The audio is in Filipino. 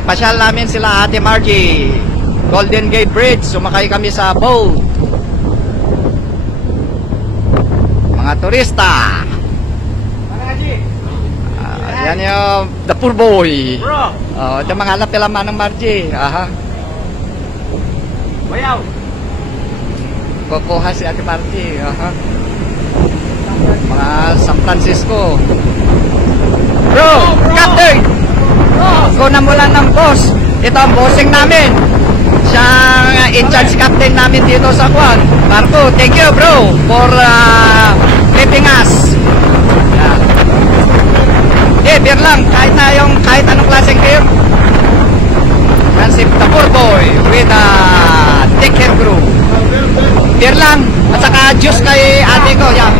Ipasyal namin sila Ate Margie. Golden Gate Bridge, sumakay kami sa boat. Mga turista. Yan yung the poor boy. Bro. Ito mga halap nila Manang Margie. Aha. Bayaw. Kukuha si Ate Margie. Aha. Mga San Francisco. Bro, Captain! Kunan mo lang ng boss. Ito ang bossing namin. Siyang in-charge captain namin dito sa Kwan. Marco, thank you bro for keeping us. Beer lang. Kahit anong klaseng beer. Yan si the poor boy with take care crew. Beer lang. At saka juice kay ate ko. Yan.